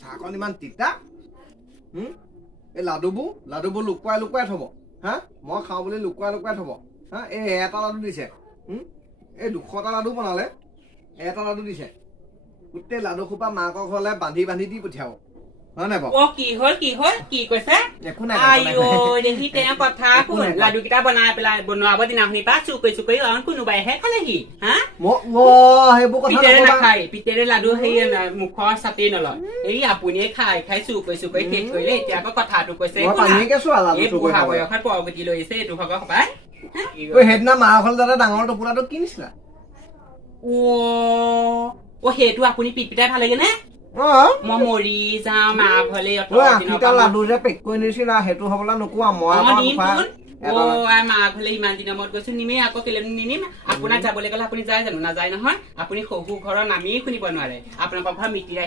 চাহকণ ইমান তিতা এই লাডুবোৰ লুকুৱাই থব হা মই খাওঁ বুলি লুকুৱাই থব হা এই এটা লাডু দিছে এই 200টা লাডু বনালে এটা লাডু দিছে গোটেই লাডু খোপা মাকৰ ঘৰলৈ বান্ধি দি পঠিয়াব হয় নাই বাৰু কি হ'ল কি কৈছে একো নাই আইও দেখি তেওঁ কথা শুন লাডু কেইটা বনাই পেলাই বনোৱাব দিনাখনি পা চুকৈ কোনোবাইহে খালেহি হা সেইবোৰ কথা পিতেৰে নাখায় পিতেৰে লাডু সেই মুখৰ চাতেই নলয় এই আপুনিয়ে খাই চুকৈ শেষ কৰিলে এতিয়া আকৌ কথাটো কৈছে এই বুঢ়া বয়সত পৰগতি লৈছে এইটো ভাগৰ সপাই সেইদিনা মাৰ ঘৰ যাতে ডাঙৰ টোপোলাটো কি নিছিলা সেইটো আপুনি পিটপিটাই ভাল লাগে নে মই মৰি যাম মা ঘৰলে লাডু যে পেক কৰি নিছিলা সেইটো হবলৈ নোকোৱা মই মা ঘৰলে ইমান দিনৰ মূৰত গৈছো নিমেই আকৌ কেলে নিনিম আপোনাক যাবলৈ গ'লে আপুনি যায় জানো নাযায় নহয় আপুনি শহু ঘৰৰ নামেই শুনিব নোৱাৰে আপোনালোকৰ ঘৰ মিতিৰ